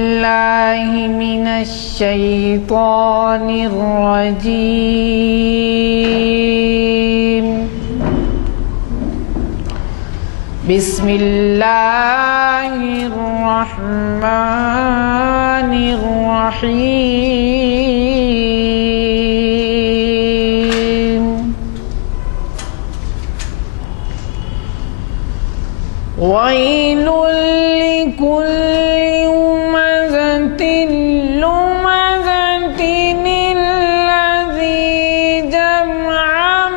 بالله من الشيطان الرجيم. بسم الله الرحمن الرحيم. ويل لكل همزة لمزة الذي جمع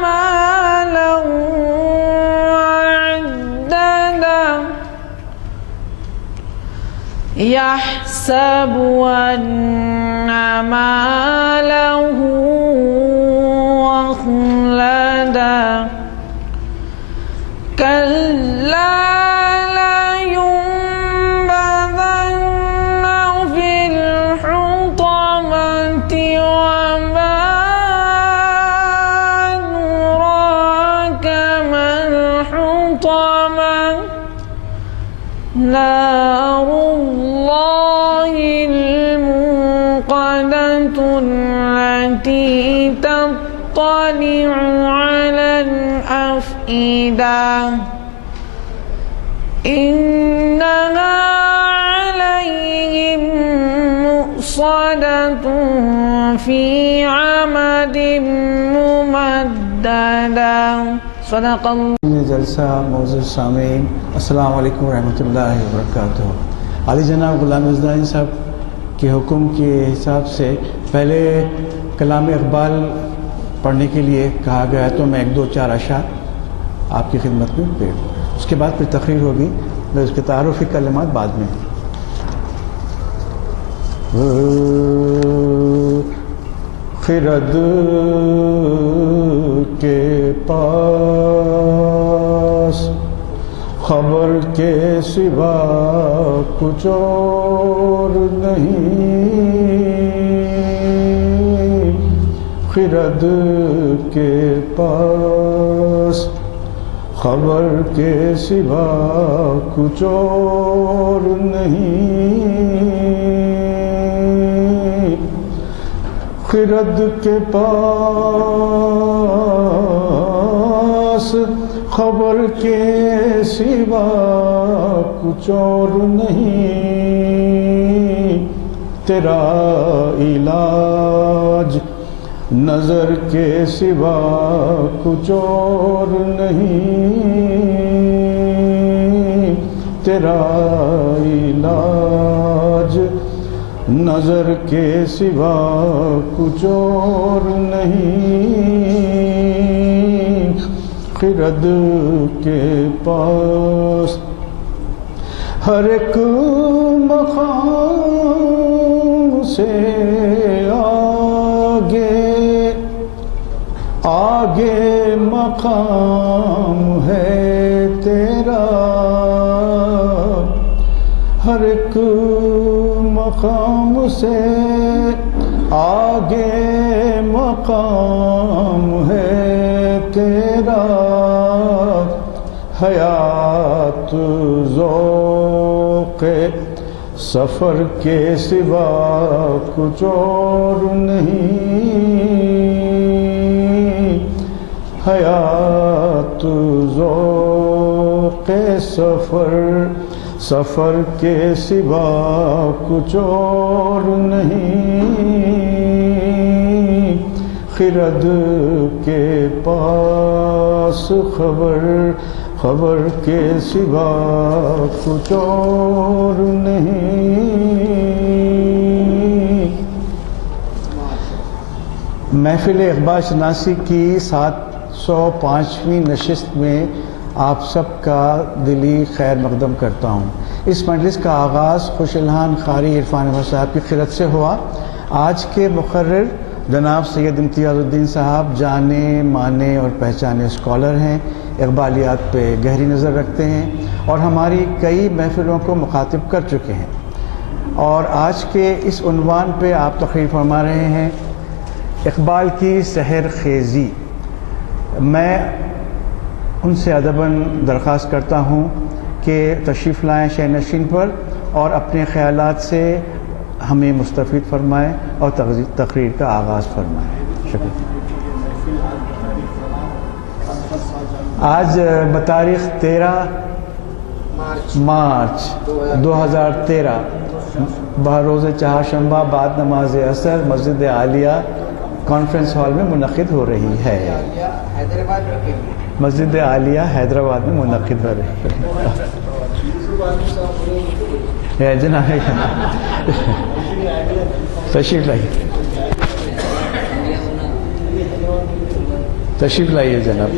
مالا وعدده يحسب أن ماله أخلده كلا نار الله الموقدة التي تطلع على الأفئدة إنها عليهم مؤصدة في عمد ممددة. صدق اللہ. جلسہ معزز سامعین، السلام علیکم ورحمۃ اللہ وبرکاتہ. علی جناب غلام ازدانی صاحب کے حکم کے حساب سے پہلے کلام اقبال پڑھنے کے لیے کہا گیا، تو میں 1-2-4 اشعار آپ کی خدمت میں پیش، اس کے بعد پھر تقریر ہوگی، میں اس کے تعارفی کلمات بعد میں. خرد کے پاس خبر کے سوا کچھ اور نہیں. خرد کے پاس خبر کے سوا کچھ اور نہیں. خرد کے پاس خبر کے سوا کچھ اور نہیں. تیرا علاج نظر کے سوا کچھ اور نہیں. تیرا علاج نظر کے سوا کچھ اور نہیں. خرد کے پاس ہر ایک مقام سے آگے مقام ہے تیرا. ہر ایک مقام سے آگے مقام ہے تیرا. حیات ذوق سفر کے سوا کچھ اور نہیں. حیات ذوق سفر کے سوا کچھ اور نہیں. خرد کے پاس خبر کے سوا کچھ اور نہیں. محفل اقبال شناسی کی 705ویں نشست میں آپ سب کا دلی خیر مقدم کرتا ہوں. اس مجلس کا آغاز خوش الحان قاری عرفان احمد صاحب کی خیرت سے ہوا. آج کے مقرر جناب سید امتیاز الدین صاحب جانے مانے اور پہچانے اسکالر ہیں، اقبالیات پہ گہری نظر رکھتے ہیں اور ہماری کئی محفلوں کو مخاطب کر چکے ہیں. اور آج کے اس عنوان پہ آپ تقریر فرما رہے ہیں اقبال کی سحر خیزی. میں ان سے ادباً درخواست کرتا ہوں کہ تشریف لائیں شہ نشین پر اور اپنے خیالات سے ہمیں مستفید فرمائے اور تقریر کا آغاز فرمائے. شکریہ. آج بتاریخ 13 مارچ 2013 بروز چہارشنبہ بعد نماز عصر مسجد عالیہ کانفرنس ہال میں منعقد ہو رہی ہے. مسجد عالیہ حیدرآباد میں منعقد ہو رہی ہے. جناب تشریف لائیے, تشریف لائیے جناب.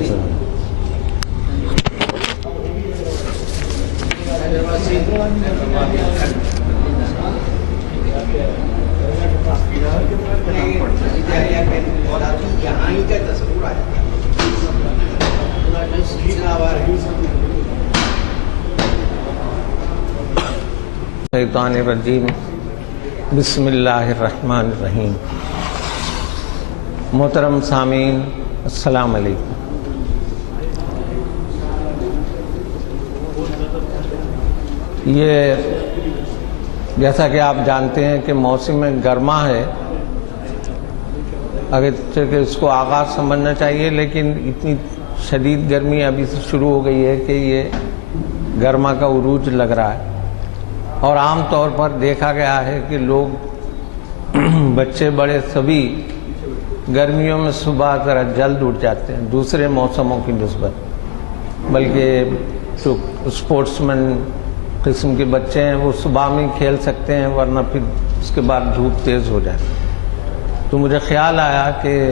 شیطان الرجیم. بسم اللہ الرحمن الرحیم. محترم سامعین السلام علیکم. یہ جیسا کہ آپ جانتے ہیں کہ موسم گرما ہے, اگرچہ کہ اس کو آغاز سمجھنا چاہیے, لیکن اتنی شدید گرمی ابھی سے شروع ہو گئی ہے کہ یہ گرما کا عروج لگ رہا ہے. اور عام طور پر دیکھا گیا ہے کہ لوگ بچے بڑے سبھی گرمیوں میں صبح ذرا جلد اٹھ جاتے ہیں دوسرے موسموں کی نسبت, بلکہ جو اسپورٹس مین قسم کے بچے ہیں وہ صبح میں کھیل سکتے ہیں, ورنہ پھر اس کے بعد دھوپ تیز ہو جاتی ہے. تو مجھے خیال آیا کہ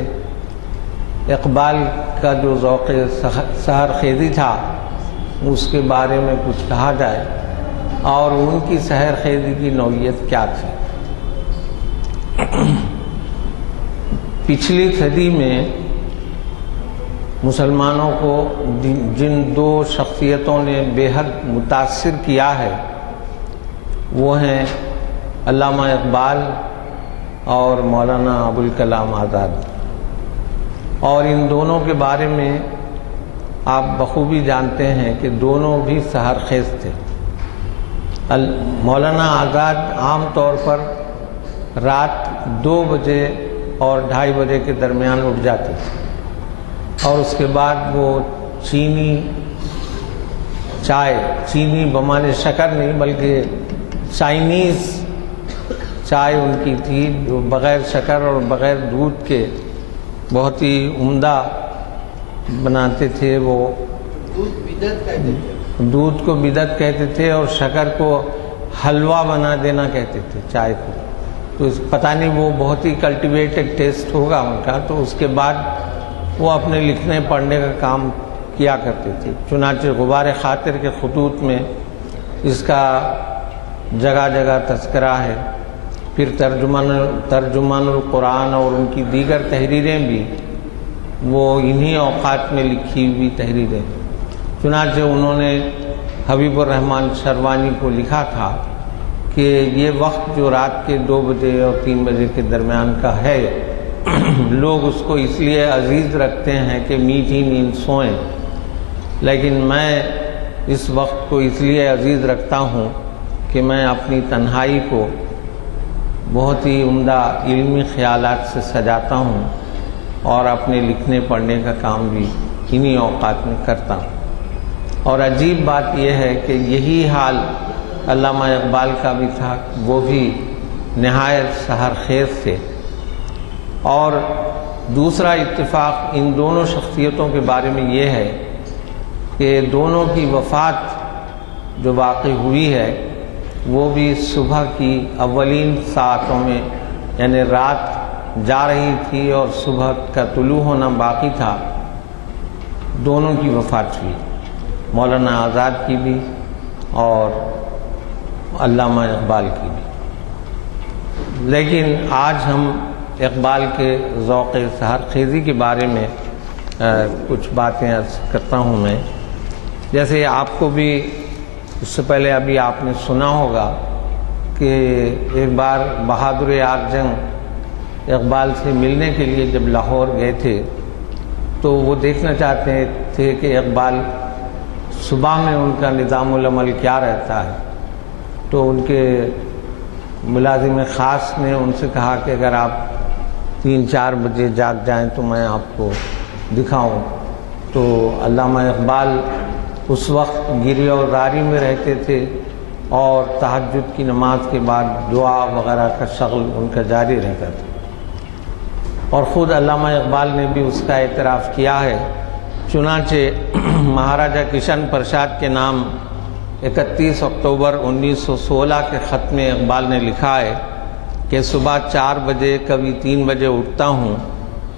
اقبال کا جو ذوق سحر خیزی تھا اس کے بارے میں کچھ کہا جائے اور ان کی سحر خیزی کی نوعیت کیا تھی. پچھلی صدی میں مسلمانوں کو جن دو شخصیتوں نے بے حد متاثر کیا ہے وہ ہیں علامہ اقبال اور مولانا ابوالکلام آزاد. اور ان دونوں کے بارے میں آپ بخوبی جانتے ہیں کہ دونوں بھی سحر خیز تھے. مولانا آزاد عام طور پر رات 2 بجے اور 2:30 بجے کے درمیان اٹھ جاتے تھے, اور اس کے بعد وہ چینی بمانے شکر نہیں بلکہ چائنیز چائے ان کی تھی جو بغیر شکر اور بغیر دودھ کے بہت ہی عمدہ بناتے تھے. وہ دودھ کو بدعت کہتے تھے اور شکر کو حلوہ بنا دینا کہتے تھے چائے کو. تو پتہ نہیں وہ بہت ہی کلٹیویٹڈ ٹیسٹ ہوگا ان کا. تو اس کے بعد وہ اپنے لکھنے پڑھنے کا کام کیا کرتے تھے. چنانچہ غبار خاطر کے خطوط میں اس کا جگہ جگہ تذکرہ ہے. پھر ترجمان القرآن اور ان کی دیگر تحریریں بھی وہ انہی اوقات میں لکھی ہوئی تحریریں. چنانچہ انہوں نے حبیب الرحمن شروانی کو لکھا تھا کہ یہ وقت جو رات کے 2 بجے اور 3 بجے کے درمیان کا ہے لوگ اس کو اس لیے عزیز رکھتے ہیں کہ میٹھی نیند سوئیں, لیکن میں اس وقت کو اس لیے عزیز رکھتا ہوں کہ میں اپنی تنہائی کو بہت ہی عمدہ علمی خیالات سے سجاتا ہوں اور اپنے لکھنے پڑھنے کا کام بھی انہی اوقات میں کرتا ہوں. اور عجیب بات یہ ہے کہ یہی حال علامہ اقبال کا بھی تھا, وہ بھی نہایت سحر خیز تھے. اور دوسرا اتفاق ان دونوں شخصیتوں کے بارے میں یہ ہے کہ دونوں کی وفات جو واقع ہوئی ہے وہ بھی صبح کی اولین ساعتوں میں, یعنی رات جا رہی تھی اور صبح کا طلوع ہونا باقی تھا, دونوں کی وفات ہوئی, مولانا آزاد کی بھی اور علامہ اقبال کی بھی. لیکن آج ہم اقبال کے ذوق سحر خیزی کے بارے میں کچھ باتیں عرض کرتا ہوں میں. جیسے آپ کو بھی اس سے پہلے ابھی آپ نے سنا ہوگا کہ ایک بار بہادر آرجنگ اقبال سے ملنے کے لیے جب لاہور گئے تھے تو وہ دیکھنا چاہتے تھے کہ اقبال صبح میں ان کا نظام العمل کیا رہتا ہے. تو ان کے ملازم خاص نے ان سے کہا کہ اگر آپ 3-4 بجے جاگ جائیں تو میں آپ کو دکھاؤں. تو علامہ اقبال اس وقت گریہ و زاری میں رہتے تھے اور تہجد کی نماز کے بعد دعا وغیرہ کا شغل ان کا جاری رہتا تھا. اور خود علامہ اقبال نے بھی اس کا اعتراف کیا ہے. چنانچہ مہاراجہ کشن پرساد کے نام 31 اکتوبر 1916 کے خط میں اقبال نے لکھا ہے کہ صبح 4 بجے کبھی 3 بجے اٹھتا ہوں،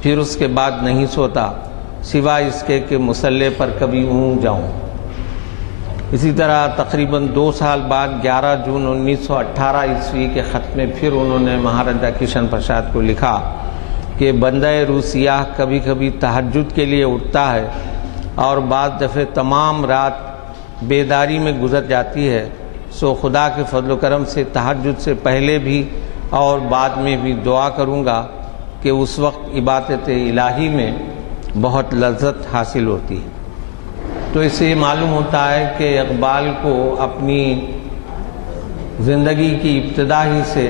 پھر اس کے بعد نہیں سوتا سوائے اس کے کہ مصلے پر کبھی اونگ جاؤں. اسی طرح تقریباً 2 سال بعد 11 جون 1918 عیسوی کے خط میں پھر انہوں نے مہاراجہ کشن پرساد کو لکھا کہ بندہ روح سیاہ کبھی کبھی تہجد کے لیے اٹھتا ہے اور بعض دفعہ تمام رات بیداری میں گزر جاتی ہے، سو خدا کے فضل و کرم سے تہجد سے پہلے بھی اور بعد میں بھی دعا کروں گا کہ اس وقت عبادت الہی میں بہت لذت حاصل ہوتی ہے. تو اس سے معلوم ہوتا ہے کہ اقبال کو اپنی زندگی کی ابتدا ہی سے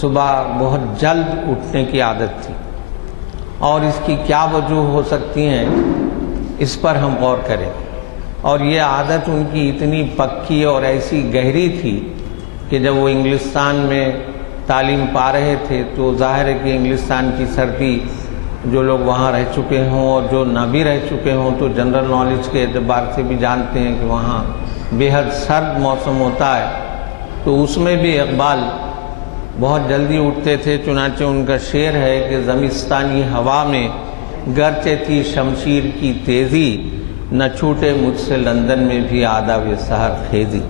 صبح بہت جلد اٹھنے کی عادت تھی، اور اس کی کیا وجوہ ہو سکتی ہیں اس پر ہم غور کریں. اور یہ عادت ان کی اتنی پکی اور ایسی گہری تھی کہ جب وہ انگلستان میں تعلیم پا رہے تھے تو ظاہر ہے کہ انگلستان کی سردی جو لوگ وہاں رہ چکے ہوں اور جو نہ بھی رہ چکے ہوں تو جنرل نالج کے اعتبار سے بھی جانتے ہیں کہ وہاں بے حد سرد موسم ہوتا ہے. تو اس میں بھی اقبال بہت جلدی اٹھتے تھے. چنانچہ ان کا شعر ہے کہ زمستانی ہوا میں گرچہ تھی شمشیر کی تیزی، نہ چھوٹے مجھ سے لندن میں بھی آداب سحر خیزی.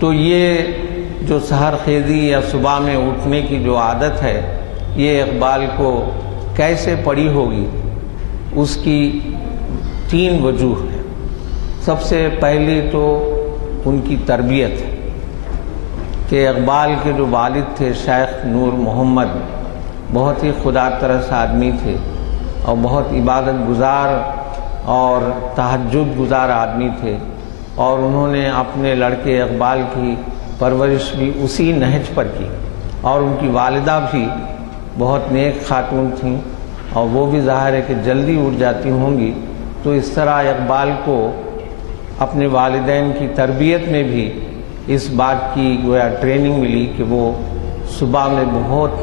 تو یہ جو سحر خیزی یا صبح میں اٹھنے کی جو عادت ہے یہ اقبال کو کیسے پڑی ہوگی، اس کی 3 وجوہ ہیں. سب سے پہلی تو ان کی تربیت ہے کہ اقبال کے جو والد تھے شیخ نور محمد بہت ہی خدا ترس آدمی تھے اور بہت عبادت گزار اور تہجد گزار آدمی تھے، اور انہوں نے اپنے لڑکے اقبال کی پرورش بھی اسی نہج پر کی. اور ان کی والدہ بھی بہت نیک خاتون تھیں اور وہ بھی ظاہر ہے کہ جلدی اٹھ جاتی ہوں گی. تو اس طرح اقبال کو اپنے والدین کی تربیت میں بھی اس بات کی گویا ٹریننگ ملی کہ وہ صبح میں بہت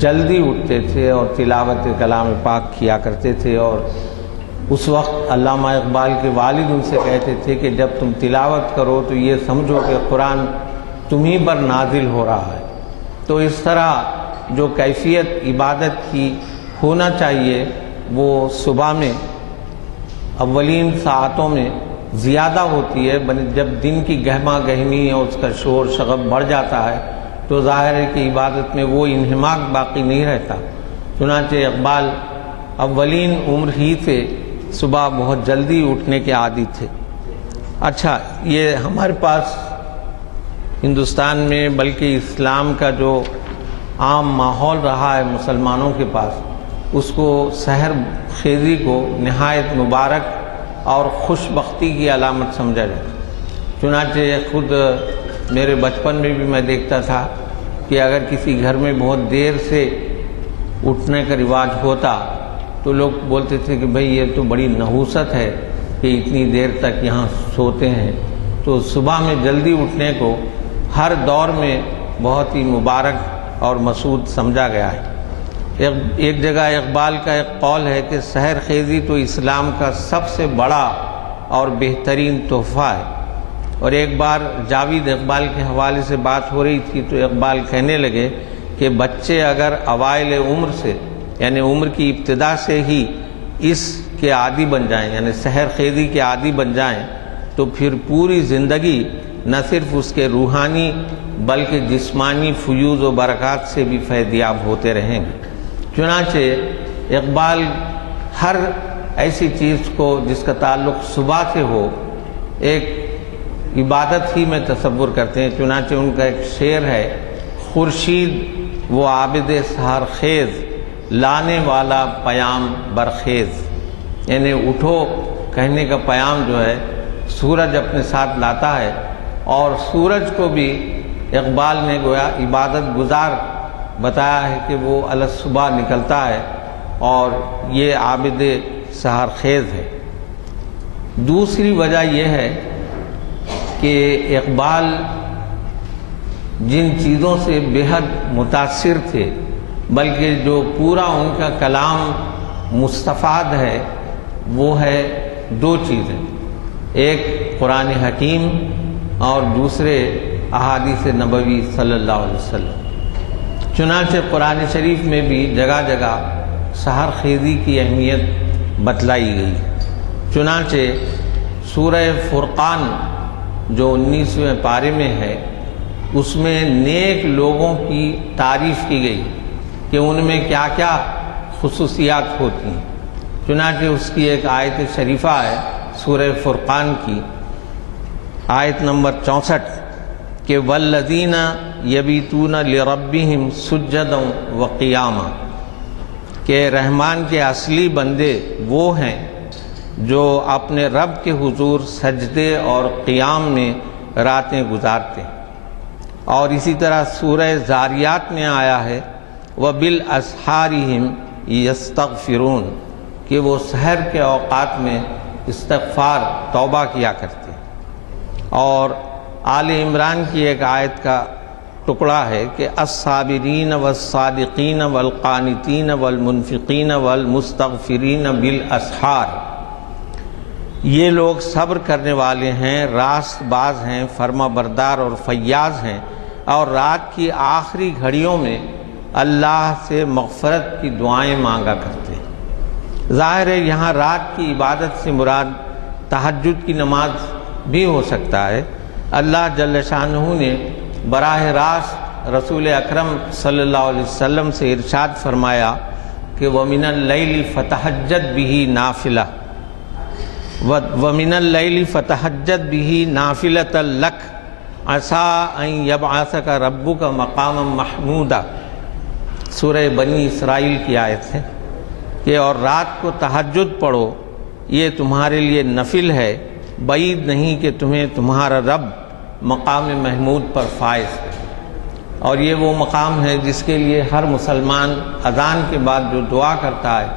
جلدی اٹھتے تھے اور تلاوت کلام پاک کیا کرتے تھے. اور اس وقت علامہ اقبال کے والد ان سے کہتے تھے کہ جب تم تلاوت کرو تو یہ سمجھو کہ قرآن تمہیں پر نازل ہو رہا ہے. تو اس طرح جو کیفیت عبادت کی ہونا چاہیے وہ صبح میں اولین ساعتوں میں زیادہ ہوتی ہے. جب دن کی گہما گہمی اور اس کا شور شغب بڑھ جاتا ہے تو ظاہر ہے کہ عبادت میں وہ انہماک باقی نہیں رہتا. چنانچہ اقبال اولین عمر ہی سے صبح بہت جلدی اٹھنے کے عادی تھے. اچھا، یہ ہمارے پاس ہندوستان میں بلکہ اسلام کا جو عام ماحول رہا ہے مسلمانوں کے پاس، اس کو سحر خیزی کو نہایت مبارک اور خوش بختی کی علامت سمجھا جاتا. چنانچہ خود میرے بچپن میں بھی میں دیکھتا تھا کہ اگر کسی گھر میں بہت دیر سے اٹھنے کا رواج ہوتا تو لوگ بولتے تھے کہ بھئی یہ تو بڑی نحوست ہے کہ اتنی دیر تک یہاں سوتے ہیں. تو صبح میں جلدی اٹھنے کو ہر دور میں بہت ہی مبارک اور مسعود سمجھا گیا ہے. ایک جگہ اقبال کا ایک قول ہے کہ سحر خیزی تو اسلام کا سب سے بڑا اور بہترین تحفہ ہے. اور ایک بار جاوید اقبال کے حوالے سے بات ہو رہی تھی تو اقبال کہنے لگے کہ بچے اگر اوائل عمر سے یعنی عمر کی ابتدا سے ہی اس کے عادی بن جائیں یعنی سحر خیزی کے عادی بن جائیں تو پھر پوری زندگی نہ صرف اس کے روحانی بلکہ جسمانی فیوز و برکات سے بھی فیضیاب ہوتے رہیں گے. چنانچہ اقبال ہر ایسی چیز کو جس کا تعلق صبح سے ہو ایک عبادت ہی میں تصور کرتے ہیں. چنانچہ ان کا ایک شعر ہے، خورشید وہ عابد سحر خیز لانے والا پیام برخیز. یعنی اٹھو کہنے کا پیام جو ہے سورج اپنے ساتھ لاتا ہے، اور سورج کو بھی اقبال نے گویا عبادت گزار بتایا ہے کہ وہ الصبح نکلتا ہے اور یہ عابد سحر خیز ہے۔ دوسری وجہ یہ ہے کہ اقبال جن چیزوں سے بے حد متاثر تھے، بلکہ جو پورا ان کا کلام مستفاد ہے وہ ہے دو چیزیں، ایک قرآن حکیم اور دوسرے احادیث نبوی صلی اللہ علیہ وسلم۔ چنانچہ قرآن شریف میں بھی جگہ جگہ سحر خیزی کی اہمیت بتلائی گئی۔ چنانچہ سورہ فرقان جو 19ویں پارے میں ہے، اس میں نیک لوگوں کی تعریف کی گئی کہ ان میں کیا کیا خصوصیات ہوتی ہیں۔ چنانچہ اس کی ایک آیت شریفہ ہے سورہ فرقان کی آیت نمبر 64 کہ والذین یبیتون لربہم سجدا وقیاما، کہ رحمان کے اصلی بندے وہ ہیں جو اپنے رب کے حضور سجدے اور قیام میں راتیں گزارتے ہیں۔ اور اسی طرح سورہ زاریات میں آیا ہے وَبِالْأَسْحَارِهِمْ يَسْتَغْفِرُونَ، کہ وہ سحر کے اوقات میں استغفار توبہ کیا کرتے ہیں۔ اور آل عمران کی ایک آیت کا ٹکڑا ہے کہ الصابرین والصادقین والقانتین والمنفقین والمستغفرین بالاسحار، یہ لوگ صبر کرنے والے ہیں، راست باز ہیں، فرما بردار اور فیاض ہیں، اور رات کی آخری گھڑیوں میں اللہ سے مغفرت کی دعائیں مانگا کرتے ہیں۔ ظاہر ہے یہاں رات کی عبادت سے مراد تہجد کی نماز بھی ہو سکتا ہے۔ اللہ جل شانہ نے براہ راست رسول اکرم صلی اللہ علیہ وسلم سے ارشاد فرمایا کہ وَمِنَ اللَّيْلِ فَتَہَجَّدْ بِهِ نَافِلَةً وَمِنَ اللَّيْلِ فَتَہَجَّدْ بِهِ نَافِلَةً لَكَ عَسَىٰ أَن يَبْعَثَكَ رَبُّكَ مَقَامًا مَحْمُودًا، سورہ بنی اسرائیل کی آیت ہے کہ اور رات کو تہجد پڑھو، یہ تمہارے لیے نفل ہے، بعید نہیں کہ تمہیں تمہارا رب مقام محمود پر فائز ہے۔ اور یہ وہ مقام ہے جس کے لیے ہر مسلمان اذان کے بعد جو دعا کرتا ہے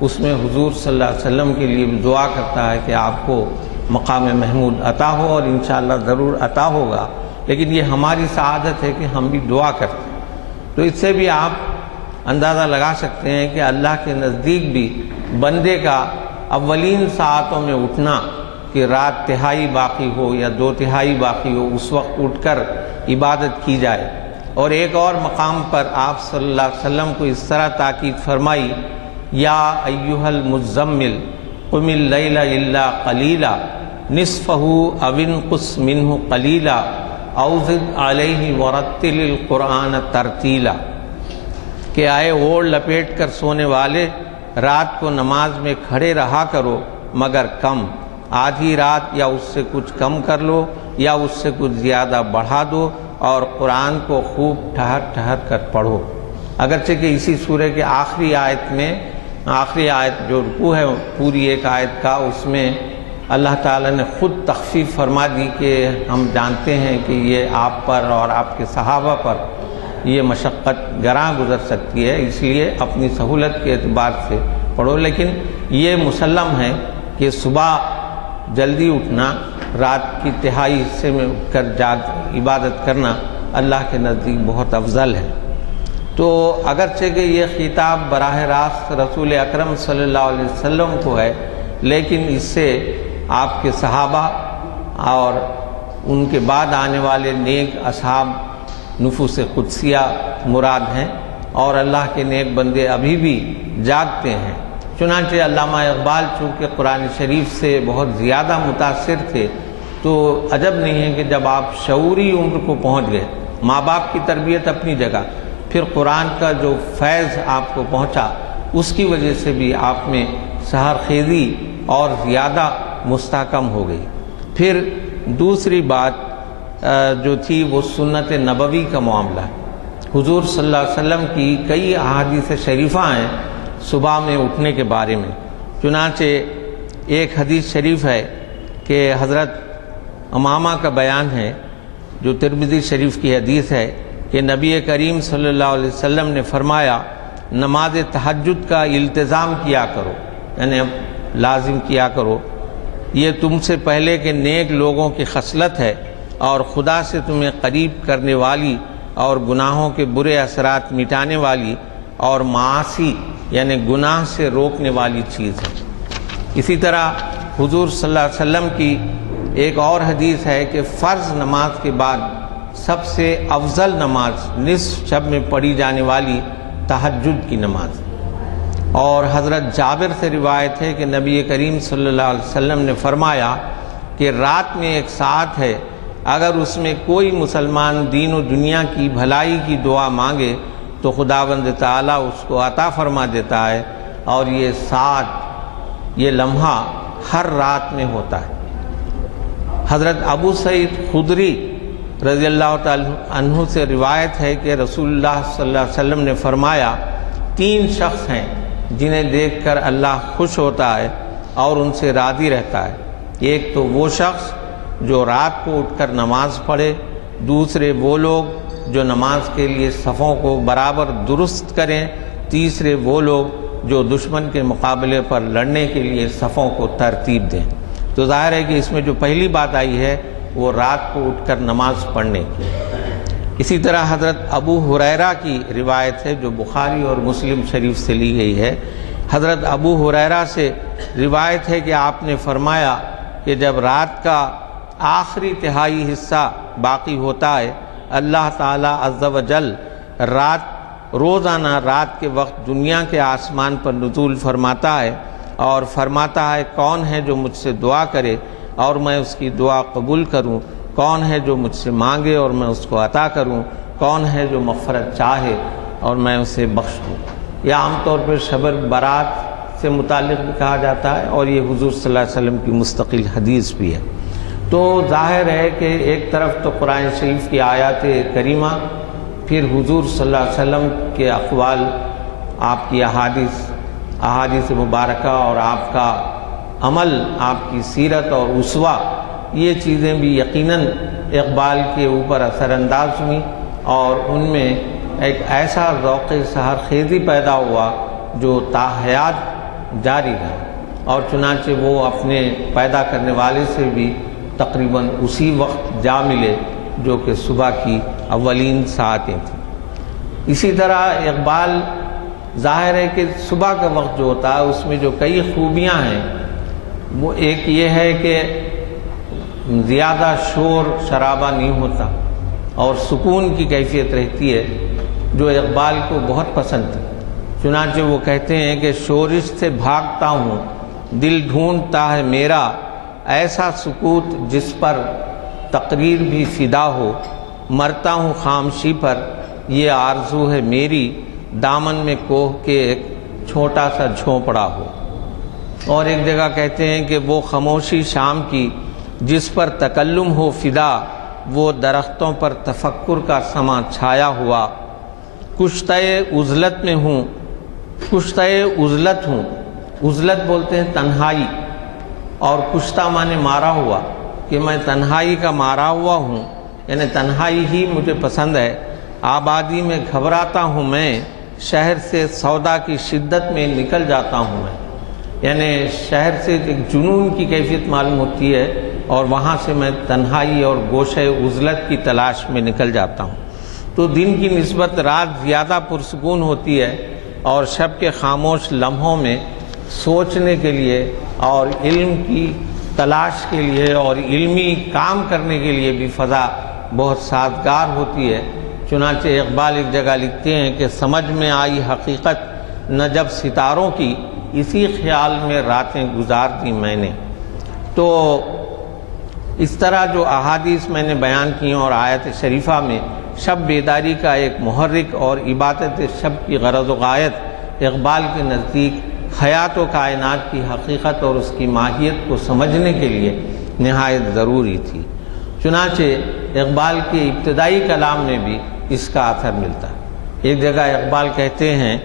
اس میں حضور صلی اللہ علیہ وسلم کے لیے بھی دعا کرتا ہے کہ آپ کو مقام محمود عطا ہو، اور انشاءاللہ ضرور عطا ہوگا، لیکن یہ ہماری سعادت ہے کہ ہم بھی دعا کرتے ہیں۔ تو اس سے بھی آپ اندازہ لگا سکتے ہیں کہ اللہ کے نزدیک بھی بندے کا اولین ساعتوں میں اٹھنا، کہ رات تہائی باقی ہو یا 2/3 باقی ہو، اس وقت اٹھ کر عبادت کی جائے۔ اور ایک اور مقام پر آپ صلی اللہ علیہ وسلم کو اس طرح تاکید فرمائی یا ایھا المزمل قم اللیل الا قلیلا نصفہ او انقص منہ قلیلا او زد علیہ ورتل القرآن ترتیلا، کہ آئے اوڑھ لپیٹ کر سونے والے، رات کو نماز میں کھڑے رہا کرو مگر کم، آدھی رات یا اس سے کچھ کم کر لو یا اس سے کچھ زیادہ بڑھا دو، اور قرآن کو خوب ٹھہر ٹھہر کر پڑھو۔ اگرچہ کہ اسی سورہ کے آخری آیت میں، آخری آیت جو رکوع ہے پوری ایک آیت کا، اس میں اللہ تعالیٰ نے خود تخفیف فرما دی کہ ہم جانتے ہیں کہ یہ آپ پر اور آپ کے صحابہ پر یہ مشقت گراں گزر سکتی ہے، اس لیے اپنی سہولت کے اعتبار سے پڑھو۔ لیکن یہ مسلم ہے کہ صبح جلدی اٹھنا، رات کی تہائی حصے میں اٹھ کر عبادت کرنا اللہ کے نزدیک بہت افضل ہے۔ تو اگرچہ کہ یہ خطاب براہ راست رسول اکرم صلی اللہ علیہ وسلم کو ہے، لیکن اس سے آپ کے صحابہ اور ان کے بعد آنے والے نیک اصحاب نفوس قدسیہ مراد ہیں، اور اللہ کے نیک بندے ابھی بھی جاگتے ہیں۔ چنانچہ علامہ اقبال چونکہ قرآن شریف سے بہت زیادہ متاثر تھے، تو عجب نہیں ہے کہ جب آپ شعوری عمر کو پہنچ گئے، ماں باپ کی تربیت اپنی جگہ، پھر قرآن کا جو فیض آپ کو پہنچا، اس کی وجہ سے بھی آپ میں سحر خیزی اور زیادہ مستحکم ہو گئی۔ پھر دوسری بات جو تھی وہ سنت نبوی کا معاملہ ہے۔ حضور صلی اللہ علیہ وسلم کی کئی احادیث شریفہ ہیں صبح میں اٹھنے کے بارے میں۔ چنانچہ ایک حدیث شریف ہے کہ حضرت امامہ کا بیان ہے جو ترمذی شریف کی حدیث ہے کہ نبی کریم صلی اللہ علیہ وسلم نے فرمایا نماز تہجد کا التزام کیا کرو، یعنی لازم کیا کرو، یہ تم سے پہلے کے نیک لوگوں کی خصلت ہے اور خدا سے تمہیں قریب کرنے والی اور گناہوں کے برے اثرات مٹانے والی اور معاصی یعنی گناہ سے روکنے والی چیز ہے۔ اسی طرح حضور صلی اللہ علیہ وسلم کی ایک اور حدیث ہے کہ فرض نماز کے بعد سب سے افضل نماز نصف شب میں پڑھی جانے والی تہجد کی نماز ہے۔ اور حضرت جابر سے روایت ہے کہ نبی کریم صلی اللہ علیہ وسلم نے فرمایا کہ رات میں ایک ساعت ہے، اگر اس میں کوئی مسلمان دین و دنیا کی بھلائی کی دعا مانگے تو خداوند تعالیٰ اس کو عطا فرما دیتا ہے، اور یہ ساعت، یہ لمحہ ہر رات میں ہوتا ہے۔ حضرت ابو سعید خدری رضی اللہ تعالی عنہ سے روایت ہے کہ رسول اللہ صلی اللہ علیہ وسلم نے فرمایا 3 شخص ہیں جنہیں دیکھ کر اللہ خوش ہوتا ہے اور ان سے راضی رہتا ہے۔ ایک تو وہ شخص جو رات کو اٹھ کر نماز پڑھے، دوسرے وہ لوگ جو نماز کے لیے صفوں کو برابر درست کریں، تیسرے وہ لوگ جو دشمن کے مقابلے پر لڑنے کے لیے صفوں کو ترتیب دیں۔ تو ظاہر ہے کہ اس میں جو پہلی بات آئی ہے وہ رات کو اٹھ کر نماز پڑھنے کی۔ اسی طرح حضرت ابو ہریرہ کی روایت ہے جو بخاری اور مسلم شریف سے لی گئی ہے۔ حضرت ابو ہریرہ سے روایت ہے کہ آپ نے فرمایا کہ جب رات کا آخری تہائی حصہ باقی ہوتا ہے، اللہ تعالیٰ عز و جل روزانہ رات کے وقت دنیا کے آسمان پر نزول فرماتا ہے اور فرماتا ہے کون ہے جو مجھ سے دعا کرے اور میں اس کی دعا قبول کروں، کون ہے جو مجھ سے مانگے اور میں اس کو عطا کروں، کون ہے جو مغفرت چاہے اور میں اسے بخش دوں۔ یہ عام طور پر شب برات سے متعلق بھی کہا جاتا ہے اور یہ حضور صلی اللہ علیہ وسلم کی مستقل حدیث بھی ہے۔ تو ظاہر ہے کہ ایک طرف تو قرآن شریف کی آیات کریمہ، پھر حضور صلی اللہ علیہ وسلم کے اقوال، آپ کی احادیث مبارکہ اور آپ کا عمل، آپ کی سیرت اور اسوہ، یہ چیزیں بھی یقیناً اقبال کے اوپر اثر انداز ہوئیں اور ان میں ایک ایسا ذوق سحر خیزی پیدا ہوا جو تاحیات جاری رہا، اور چنانچہ وہ اپنے پیدا کرنے والے سے بھی تقریباً اسی وقت جا ملے جو کہ صبح کی اولین ساعتیں تھیں۔ اسی طرح اقبال، ظاہر ہے کہ صبح کا وقت جو ہوتا ہے اس میں جو کئی خوبیاں ہیں، وہ ایک یہ ہے کہ زیادہ شور شرابہ نہیں ہوتا اور سکون کی کیفیت رہتی ہے جو اقبال کو بہت پسند تھی۔ چنانچہ وہ کہتے ہیں کہ شورش سے بھاگتا ہوں، دل ڈھونڈتا ہے میرا، ایسا سکوت جس پر تقریر بھی فدا ہو، مرتا ہوں خاموشی پر، یہ آرزو ہے میری، دامن میں کوہ کے ایک چھوٹا سا جھونپڑا ہو۔ اور ایک جگہ کہتے ہیں کہ وہ خاموشی شام کی جس پر تکلم ہو فدا، وہ درختوں پر تفکر کا سما چھایا ہوا، کشتہ عزلت میں ہوں، کشتہ عزلت ہوں، عزلت بولتے ہیں تنہائی، اور کشتہ مانے مارا ہوا، کہ میں تنہائی کا مارا ہوا ہوں، یعنی تنہائی ہی مجھے پسند ہے، آبادی میں گھبراتا ہوں میں، شہر سے سودا کی شدت میں نکل جاتا ہوں میں، یعنی شہر سے ایک جنون کی کیفیت معلوم ہوتی ہے اور وہاں سے میں تنہائی اور گوشہ عزلت کی تلاش میں نکل جاتا ہوں۔ تو دن کی نسبت رات زیادہ پرسکون ہوتی ہے اور شب کے خاموش لمحوں میں سوچنے کے لیے اور علم کی تلاش کے لیے اور علمی کام کرنے کے لیے بھی فضا بہت سازگار ہوتی ہے۔ چنانچہ اقبال ایک جگہ لکھتے ہیں کہ سمجھ میں آئی حقیقت نہ جب ستاروں کی، اسی خیال میں راتیں گزار دی میں نے۔ تو اس طرح جو احادیث میں نے بیان کی اور آیت شریفہ میں شب بیداری کا ایک محرک اور عبادت شب کی غرض و غایت اقبال کے نزدیک حیات و کائنات کی حقیقت اور اس کی ماہیت کو سمجھنے کے لیے نہایت ضروری تھی۔ چنانچہ اقبال کے ابتدائی کلام میں بھی اس کا اثر ملتا ہے۔ ایک جگہ اقبال کہتے ہیں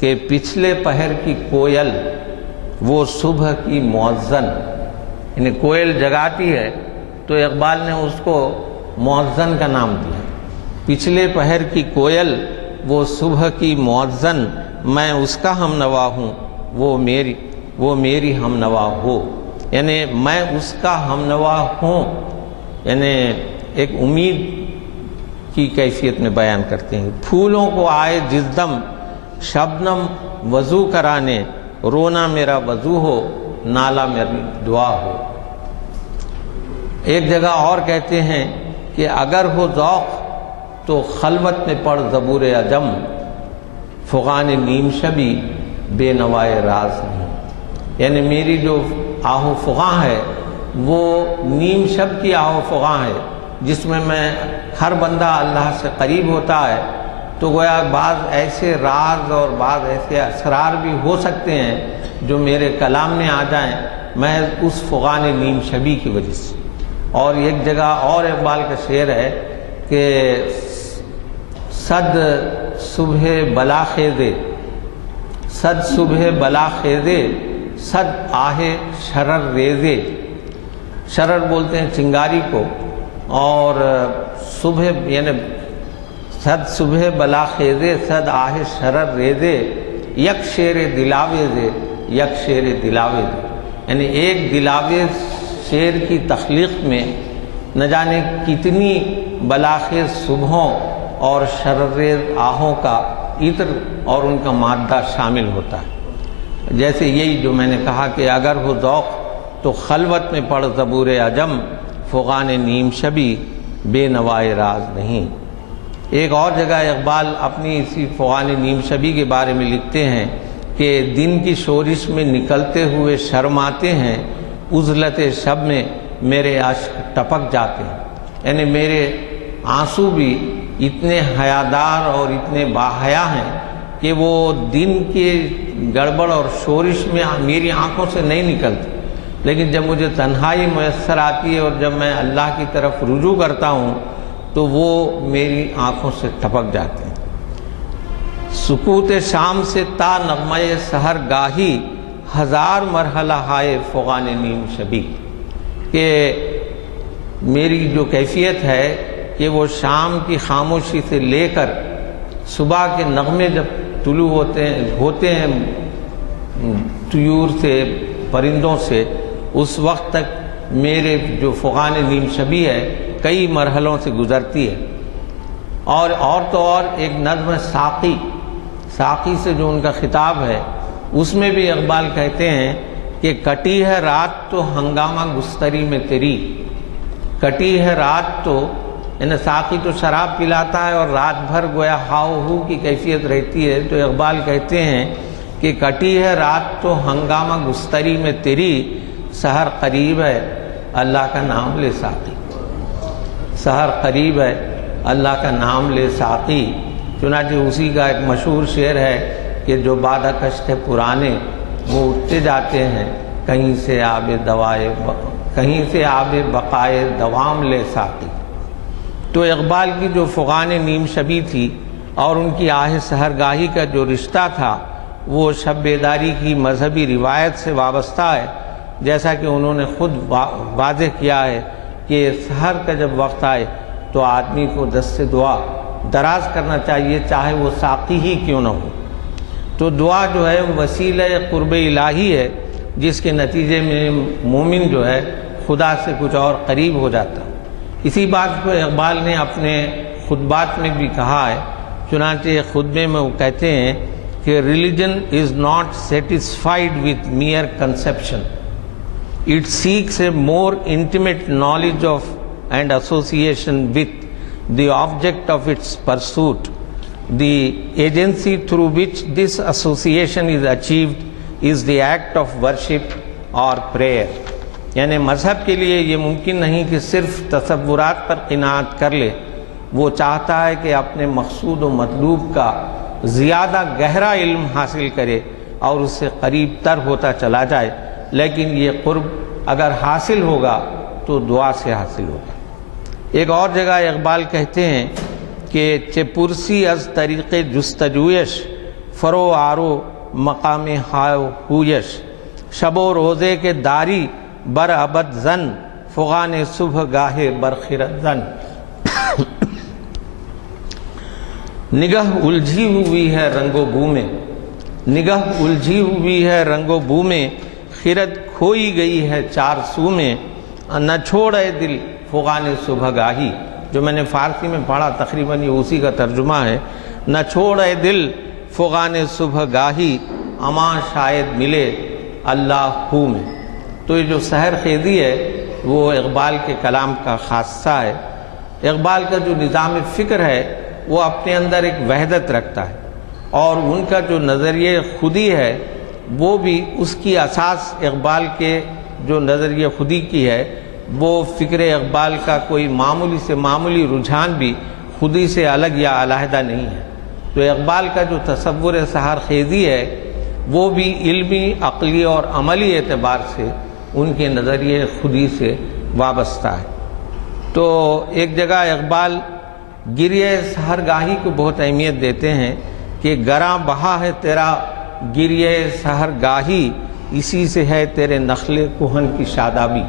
کہ پچھلے پہر کی کوئل وہ صبح کی مؤذن، یعنی کوئل جگاتی ہے تو اقبال نے اس کو مؤذن کا نام دیا۔ پچھلے پہر کی کوئل وہ صبح کی مؤذن، میں اس کا ہم نوا ہوں، وہ میری ہم نوا ہو، یعنی میں اس کا ہم نوا ہوں، یعنی ایک امید کی کیفیت میں بیان کرتے ہیں۔ پھولوں کو آئے جس دم شبنم وضو کرانے، رونا میرا وضو ہو، نالا میری دعا ہو۔ ایک جگہ اور کہتے ہیں کہ اگر ہو ذوق تو خلوت میں پڑھ زبور عجم، فغان نیم شبی بے نوائے راز نہیں، یعنی میری جو آہ و فغاں ہے وہ نیم شب کی آہ و فغاں ہے، جس میں ہر بندہ اللہ سے قریب ہوتا ہے، تو گویا بعض ایسے راز اور بعض ایسے اسرار بھی ہو سکتے ہیں جو میرے کلام میں آ جائیں محض اس فغان نیم شبی کی وجہ سے۔ اور ایک جگہ اور اقبال کا شعر ہے کہ صد صبح بلا خیزے، صد صبح بلا خیزے، صد آہ شرر ریزے۔ شرر بولتے ہیں چنگاری کو، اور صبح یعنی صد صبح بلا خیزے، صد آہ شرر ریزے، یک شیر دلاویزے، یک شیر دلاویزے، یعنی ایک دلاویز شعر کی تخلیق میں نہ جانے کتنی بلاخیز صبحوں اور شرریز آہوں کا عطر اور ان کا مادہ شامل ہوتا ہے۔ جیسے یہی جو میں نے کہا کہ اگر ہو ذوق تو خلوت میں پڑھ زبور عجم، فغان نیم شبی بے نوائے راز نہیں۔ ایک اور جگہ اقبال اپنی اسی فغان نیم شبی کے بارے میں لکھتے ہیں کہ دن کی شورش میں نکلتے ہوئے شرماتے ہیں، عزلت شب میں میرے اشک ٹپک جاتے ہیں، یعنی میرے آنسو بھی اتنے حیادار اور اتنے باحیا ہیں کہ وہ دن کے گڑبڑ اور شورش میں میری آنکھوں سے نہیں نکلتے، لیکن جب مجھے تنہائی میسر آتی ہے اور جب میں اللہ کی طرف رجوع کرتا ہوں تو وہ میری آنکھوں سے ٹپک جاتے ہیں۔ سکوت شام سے تا نغمہ سحر گاہی، ہزار مرحلہ ہائے فغان نیم شبی، کہ میری جو کیفیت ہے کہ وہ شام کی خاموشی سے لے کر صبح کے نغمے جب طلوع ہوتے ہیں طیور سے، پرندوں سے، اس وقت تک میرے جو فغان نیم شبی ہے کئی مرحلوں سے گزرتی ہے۔ اور تو اور ایک نظم ساقی سے جو ان کا خطاب ہے، اس میں بھی اقبال کہتے ہیں کہ کٹی ہے رات تو ہنگامہ گستری میں تیری، کٹی ہے رات تو، یعنی ساقی تو شراب پلاتا ہے اور رات بھر گویا ہاؤ ہو کی کیفیت رہتی ہے، تو اقبال کہتے ہیں کہ کٹی ہے رات تو ہنگامہ گستری میں تیری، سحر قریب ہے اللہ کا نام لے ساقی، سحر قریب ہے اللہ کا نام لے ساقی۔ چنانچہ اسی کا ایک مشہور شعر ہے کہ جو بادہ کشت پرانے وہ اٹھتے جاتے ہیں، کہیں سے آب بقائے دوام لے ساقی۔ تو اقبال کی جو فغان نیم شبی تھی اور ان کی آہ سحرگاہی کا جو رشتہ تھا وہ شب بیداری کی مذہبی روایت سے وابستہ ہے، جیسا کہ انہوں نے خود واضح کیا ہے کہ سحر کا جب وقت آئے تو آدمی کو دست دعا دراز کرنا چاہیے، چاہے وہ ساقی ہی کیوں نہ ہو۔ تو دعا جو ہے وسیلہ قرب الہی ہے، جس کے نتیجے میں مومن جو ہے خدا سے کچھ اور قریب ہو جاتا ہے۔ اسی بات کو اقبال نے اپنے خطبات میں بھی کہا ہے، چنانچہ خطبے میں وہ کہتے ہیں کہ religion is not satisfied with mere conception. It seeks a more intimate knowledge of and association with the object of its pursuit. The agency through which this association is achieved is the act of worship or prayer. یعنی مذہب کے لیے یہ ممکن نہیں کہ صرف تصورات پر قناعت کر لے، وہ چاہتا ہے کہ اپنے مقصود و مطلوب کا زیادہ گہرا علم حاصل کرے اور اس سے قریب تر ہوتا چلا جائے، لیکن یہ قرب اگر حاصل ہوگا تو دعا سے حاصل ہوگا۔ ایک اور جگہ اقبال کہتے ہیں کہ چہ پرسی از طریق جستجویش، فرو آرو مقام ہاؤ ہویش، شب و روزے کے داری بر ابد زن، فغان صبح گاہے برخیرت زن۔ نگاہ الجھی ہوئی ہے رنگ و بو میں، نگاہ الجھی ہوئی ہے رنگ و بو میں، خرد کھوئی گئی ہے چار سو میں، نہ چھوڑے دل فغان صبح گاہی، جو میں نے فارسی میں پڑھا تقریباً یہ اسی کا ترجمہ ہے، نہ چھوڑے دل فغان صبح گاہی، امان شاید ملے اللہ ہو میں۔ تو یہ جو سحر خیزی ہے وہ اقبال کے کلام کا خاصہ ہے۔ اقبال کا جو نظام فکر ہے وہ اپنے اندر ایک وحدت رکھتا ہے، اور ان کا جو نظریہ خودی ہے وہ بھی اس کی اساس اقبال کے جو نظریہ خودی کی ہے وہ فکر اقبال کا کوئی معمولی سے معمولی رجحان بھی خودی سے الگ یا علیحدہ نہیں ہے۔ تو اقبال کا جو تصور سحر خیزی ہے وہ بھی علمی، عقلی اور عملی اعتبار سے ان کے نظریہ خودی سے وابستہ ہے۔ تو ایک جگہ اقبال گریہ سحرگاہی کو بہت اہمیت دیتے ہیں کہ گراں بہا ہے تیرا گریہ سحرگاہی، اسی سے ہے تیرے نخل کہن کی شادابی۔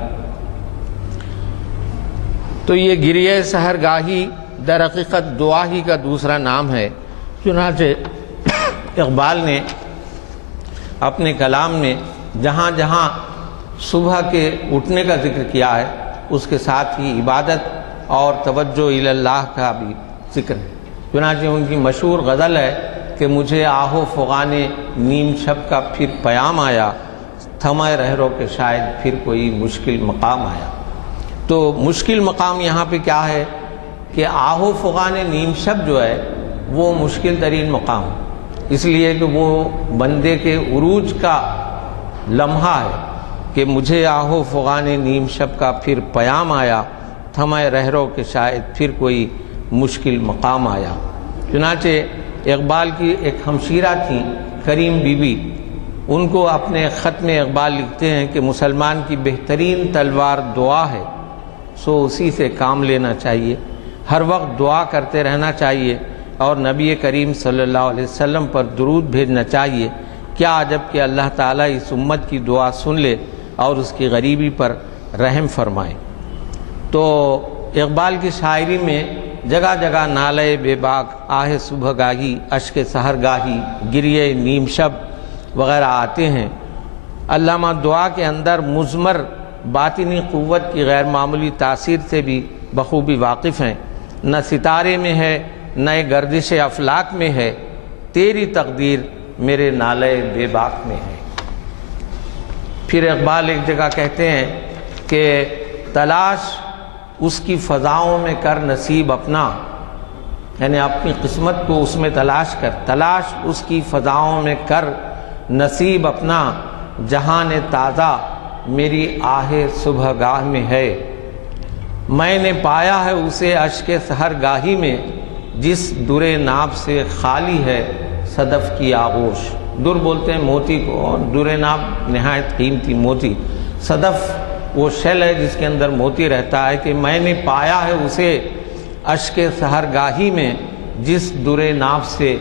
تو یہ گریہ سحرگاہی در حقیقت دعا ہی کا دوسرا نام ہے۔ چنانچہ اقبال نے اپنے کلام میں جہاں جہاں صبح کے اٹھنے کا ذکر کیا ہے اس کے ساتھ ہی عبادت اور توجہ الی اللہ کا بھی ذکر ہے۔ چنانچہ ان کی مشہور غزل ہے کہ مجھے آہو فغان نیم شب کا پھر پیام آیا، تھمے رہرو کہ شاید پھر کوئی مشکل مقام آیا۔ تو مشکل مقام یہاں پہ کیا ہے کہ آہو فغان نیم شب جو ہے وہ مشکل ترین مقام، اس لیے کہ وہ بندے کے عروج کا لمحہ ہے کہ مجھے آہو فغان نیم شب کا پھر پیام آیا، تھمے رہرو کہ شاید پھر کوئی مشکل مقام آیا۔ چنانچہ اقبال کی ایک ہمشیرہ تھیں کریم بی بی، ان کو اپنے خط میں اقبال لکھتے ہیں کہ مسلمان کی بہترین تلوار دعا ہے، سو اسی سے کام لینا چاہیے، ہر وقت دعا کرتے رہنا چاہیے اور نبی کریم صلی اللہ علیہ وسلم پر درود بھیجنا چاہیے۔ کیا عجب کہ اللہ تعالیٰ اس امت کی دعا سن لے اور اس کی غریبی پر رحم فرمائے۔ تو اقبال کی شاعری میں جگہ جگہ نالے بے باک، آہ صبح گاہی، اشک سحر گاہی، گریہ نیم شب وغیرہ آتے ہیں۔ علامہ دعا کے اندر مضمر باطنی قوت کی غیر معمولی تاثیر سے بھی بخوبی واقف ہیں۔ نہ ستارے میں ہے نہ گردش افلاک میں ہے، تیری تقدیر میرے نالے بے باک میں ہے۔ پھر اقبال ایک جگہ کہتے ہیں کہ تلاش اس کی فضاؤں میں کر نصیب اپنا، یعنی اپنی قسمت کو اس میں تلاش کر، تلاش اس کی فضاؤں میں کر نصیب اپنا، جہان تازہ میری آہ صبح گاہ میں ہے، میں نے پایا ہے اسے اشک سحر گاہی میں، جس در ناب سے خالی ہے صدف کی آغوش۔ در بولتے ہیں موتی کو، اور در ناب نہایت قیمتی موتی۔ صدف وہ شیل ہے جس کے اندر موتی رہتا ہے، کہ میں نے پایا ہے اسے اشک سحر گاہی میں، جس در ناب سے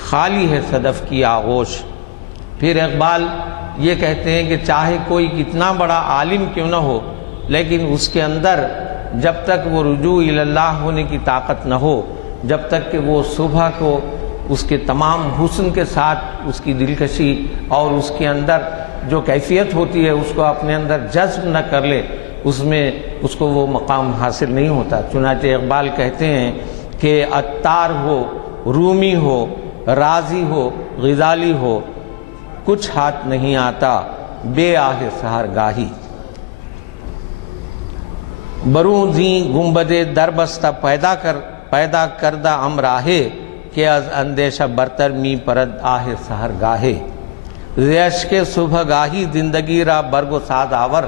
خالی ہے صدف کی آغوش۔ پھر اقبال یہ کہتے ہیں کہ چاہے کوئی کتنا بڑا عالم کیوں نہ ہو، لیکن اس کے اندر جب تک وہ رجوع الی اللہ ہونے کی طاقت نہ ہو، جب تک کہ وہ صبح کو اس کے تمام حسن کے ساتھ اس کی دلکشی اور اس کے اندر جو کیفیت ہوتی ہے اس کو اپنے اندر جذب نہ کر لے، اس میں اس کو وہ مقام حاصل نہیں ہوتا۔ چنانچہ اقبال کہتے ہیں کہ عطار ہو، رومی ہو، رازی ہو، غزالی ہو، کچھ ہاتھ نہیں آتا بے آہ سحر گاہی۔ بروں زیں گنبد دربستہ پیدا کردہ امراہے، کہ از اندیشہ برتر می پرد آہ سحر گاہے۔ ریش کے صبح گاہی زندگی را برگ و ساز آور،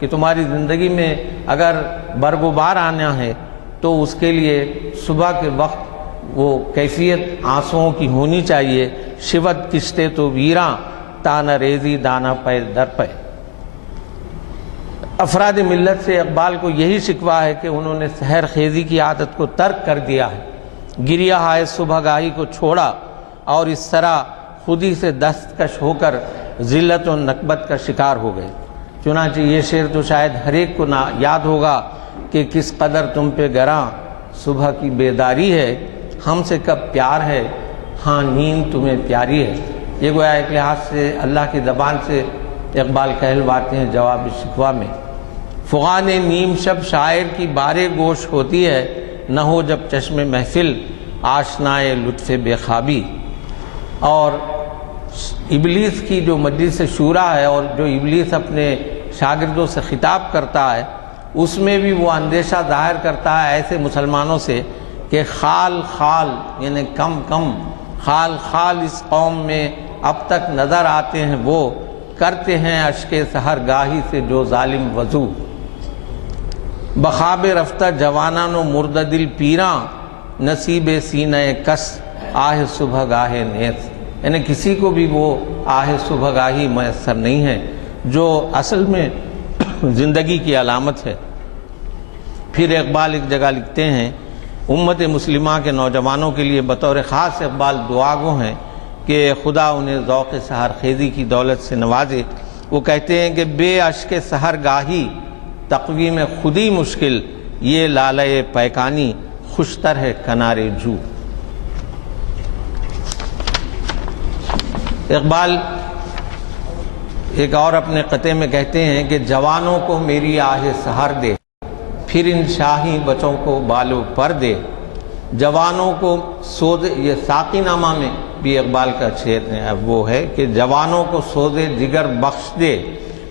کہ تمہاری زندگی میں اگر برگ و بار آنا ہے تو اس کے لیے صبح کے وقت وہ کیفیت آنسوؤں کی ہونی چاہیے۔ شیوت کشتے تو ویراں، تانہ ریزی دانہ پے در پے۔ افراد ملت سے اقبال کو یہی شکوہ ہے کہ انہوں نے سحر خیزی کی عادت کو ترک کر دیا ہے، گریہ ہائے صبح گاہی کو چھوڑا، اور اس طرح خودی سے دستکش ہو کر ذلت و نکبت کا شکار ہو گئے۔ چنانچہ یہ شعر تو شاید ہر ایک کو یاد ہوگا کہ کس قدر تم پہ گراں صبح کی بیداری ہے، ہم سے کب پیار ہے، ہاں نیند تمہیں پیاری ہے۔ یہ گویا ایک لحاظ سے اللہ کی زبان سے اقبال کہلواتے ہیں جواب شکوہ میں۔ فغان نیم شب شاعر کی بارے گوش ہوتی ہے، نہ ہو جب چشم محفل آشنائے لطف بے خوابی۔ اور ابلیس کی جو مجلس شورا ہے اور جو ابلیس اپنے شاگردوں سے خطاب کرتا ہے، اس میں بھی وہ اندیشہ ظاہر کرتا ہے ایسے مسلمانوں سے کہ خال خال یعنی کم کم خال خال اس قوم میں اب تک نظر آتے ہیں، وہ کرتے ہیں اشک سحر گاہی سے جو ظالم وضو۔ بخواب رفتہ جوانان و مردہ دل پیراں، نصیب سینہ کس آہ صبح گاہ نیس۔ یعنی کسی کو بھی وہ آہ صبح گاہی میسر نہیں ہے جو اصل میں زندگی کی علامت ہے۔ پھر اقبال ایک جگہ لکھتے ہیں، امت مسلمہ کے نوجوانوں کے لیے بطور خاص اقبال دعا گو ہیں کہ خدا انہیں ذوق سحر خیزی کی دولت سے نوازے۔ وہ کہتے ہیں کہ بے اشک سحر گاہی تقویم خودی مشکل، یہ لالۂ پیکانی خوشتر ہے کنارے جو۔ اقبال ایک اور اپنے قطعے میں کہتے ہیں کہ جوانوں کو میری آہ سحر دے، پھر ان شاہی بچوں کو بالو پر دے۔ جوانوں کو سوز، یہ ساقی نامہ میں بھی اقبال کا شعر وہ ہے کہ جوانوں کو سوز جگر بخش دے،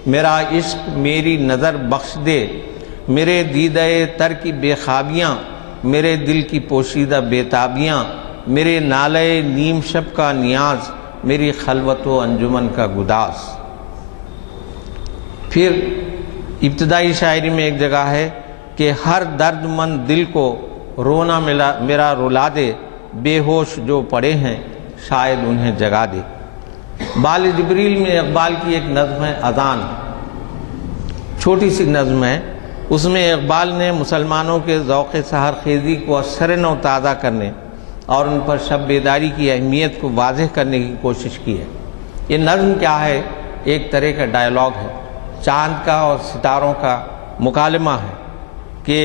میرا عشق میری نظر بخش دے، میرے دیدہ تر کی بے خوابیاں، میرے دل کی پوشیدہ بیتابیاں، میرے نالے نیم شب کا نیاز، میری خلوت و انجمن کا گداز۔ پھر ابتدائی شاعری میں ایک جگہ ہے کہ ہر درد مند دل کو رونا میرا رلا دے، بے ہوش جو پڑے ہیں شاید انہیں جگا دے۔ بال جبریل میں اقبال کی ایک نظم ہے اذان، چھوٹی سی نظم ہے، اس میں اقبال نے مسلمانوں کے ذوق سحر خیزی کو اثر نو تازہ کرنے اور ان پر شب بیداری کی اہمیت کو واضح کرنے کی کوشش کی ہے۔ یہ نظم کیا ہے؟ ایک طرح کا ڈائیلاگ ہے، چاند کا اور ستاروں کا مکالمہ ہے کہ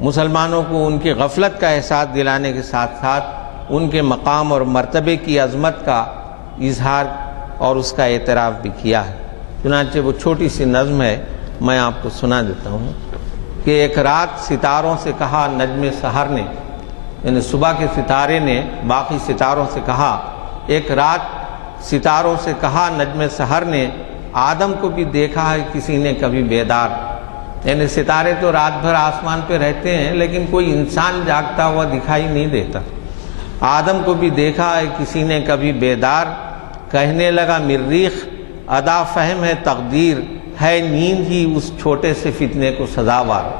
مسلمانوں کو ان کی غفلت کا احساس دلانے کے ساتھ ساتھ ان کے مقام اور مرتبے کی عظمت کا اظہار اور اس کا اعتراف بھی کیا ہے۔ چنانچہ وہ چھوٹی سی نظم ہے، میں آپ کو سنا دیتا ہوں کہ ایک رات ستاروں سے کہا نجم سحر نے، یعنی صبح کے ستارے نے باقی ستاروں سے کہا، ایک رات ستاروں سے کہا نجم سحر نے، آدم کو بھی دیکھا ہے کسی نے کبھی بیدار۔ یعنی ستارے تو رات بھر آسمان پہ رہتے ہیں لیکن کوئی انسان جاگتا ہوا دکھائی نہیں دیتا۔ آدم کو بھی دیکھا ہے کسی نے کبھی بیدار، کہنے لگا مریخ ادا فہم ہے تقدیر، ہے نیند ہی اس چھوٹے سے فتنے کو سزاوار،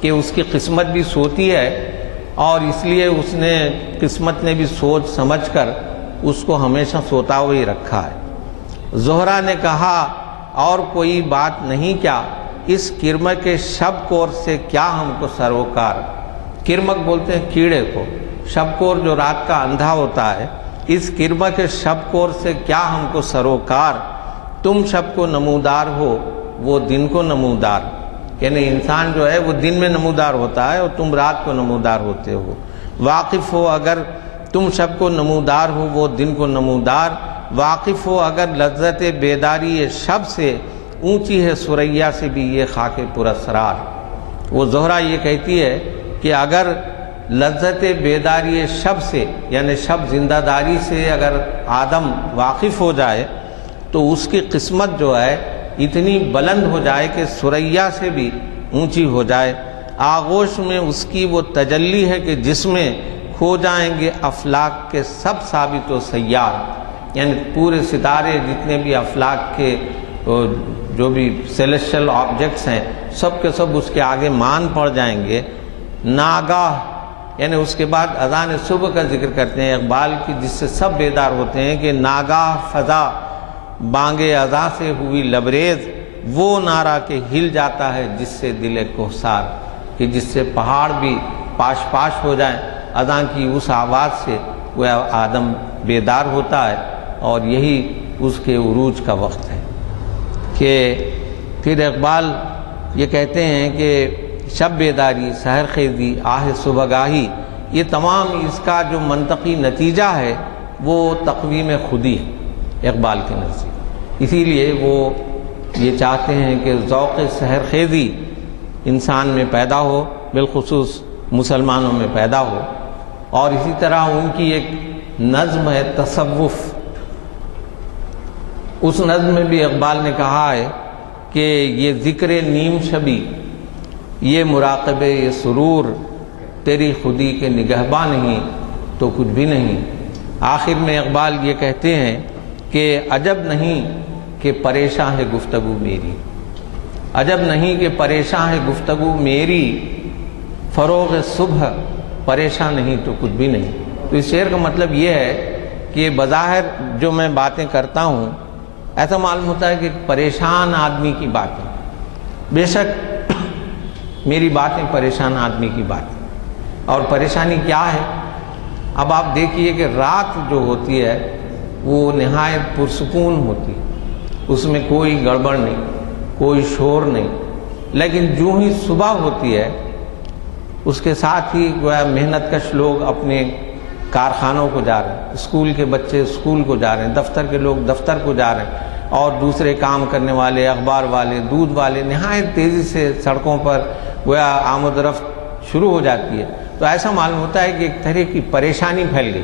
کہ اس کی قسمت بھی سوتی ہے اور اس لیے اس نے قسمت نے بھی سوچ سمجھ کر اس کو ہمیشہ سوتا ہوا ہی رکھا ہے۔ زہرا نے کہا اور کوئی بات نہیں کیا، اس کرمک کے شب کور سے کیا ہم کو سروکار۔ کرمک بولتے ہیں کیڑے کو، شب کور جو رات کا اندھا ہوتا ہے، اس کرمک کے شب کور سے کیا ہم کو سروکار، تم شب کو نمودار ہو وہ دن کو نمودار۔ یعنی انسان جو ہے وہ دن میں نمودار ہوتا ہے اور تم رات کو نمودار ہوتے ہو۔ واقف ہو اگر تم شب کو نمودار ہو وہ دن کو نمودار، واقف ہو اگر لذت بیداری یہ شب سے، اونچی ہے ثریا سے بھی یہ خاک پراسرار۔ وہ زہرا یہ کہتی ہے کہ اگر لذت بیداری شب سے یعنی شب زندہ داری سے اگر آدم واقف ہو جائے تو اس کی قسمت جو ہے اتنی بلند ہو جائے کہ ثریا سے بھی اونچی ہو جائے۔ آغوش میں اس کی وہ تجلی ہے کہ جس میں کھو جائیں گے افلاک کے سب ثابت و سیار، یعنی پورے ستارے جتنے بھی افلاک کے جو بھی سیلیسٹل آبجیکٹس ہیں سب کے سب اس کے آگے مان پڑ جائیں گے۔ ناگاہ یعنی اس کے بعد اذان صبح کا ذکر کرتے ہیں اقبال کی، جس سے سب بیدار ہوتے ہیں کہ ناگاہ فضا بانگ اذاں سے ہوئی لبریز، وہ نعرہ کہ ہل جاتا ہے جس سے دل کوثار، کہ جس سے پہاڑ بھی پاش پاش ہو جائیں اذان کی اس آواز سے وہ آدم بیدار ہوتا ہے، اور یہی اس کے عروج کا وقت ہے۔ کہ پھر اقبال یہ کہتے ہیں کہ شب بیداری، سحر خیزی، آہ صبح گاہی، یہ تمام اس کا جو منطقی نتیجہ ہے وہ تقویم خودی ہے اقبال کے نزدیک. اسی لیے وہ یہ چاہتے ہیں کہ ذوق سحر خیزی انسان میں پیدا ہو، بالخصوص مسلمانوں میں پیدا ہو. اور اسی طرح ان کی ایک نظم ہے تصوف، اس نظم میں بھی اقبال نے کہا ہے کہ یہ ذکر نیم شبی، یہ مراقبے یہ سرور، تیری خودی کے نگہباں نہیں تو کچھ بھی نہیں. آخر میں اقبال یہ کہتے ہیں کہ عجب نہیں کہ پریشان ہے گفتگو میری، عجب نہیں کہ پریشان ہے گفتگو میری، فروغ صبح پریشان نہیں تو کچھ بھی نہیں. تو اس شعر کا مطلب یہ ہے کہ بظاہر جو میں باتیں کرتا ہوں ایسا معلوم ہوتا ہے کہ پریشان آدمی کی باتیں، بے شک میری باتیں پریشان آدمی کی باتیں. اور پریشانی کیا ہے؟ اب آپ دیکھیے کہ رات جو ہوتی ہے وہ نہایت پرسکون ہوتی ہے، اس میں کوئی گڑبڑ نہیں، کوئی شور نہیں. لیکن جو ہی صبح ہوتی ہے اس کے ساتھ ہی گویا محنت کش لوگ اپنے کارخانوں کو جا رہے ہیں، اسکول کے بچے اسکول کو جا رہے ہیں، دفتر کے لوگ دفتر کو جا رہے ہیں، اور دوسرے کام کرنے والے، اخبار والے، دودھ والے نہایت تیزی سے سڑکوں پر گویا آمد و رفت شروع ہو جاتی ہے. تو ایسا معلوم ہوتا ہے کہ ایک طرح کی پریشانی پھیل گئی.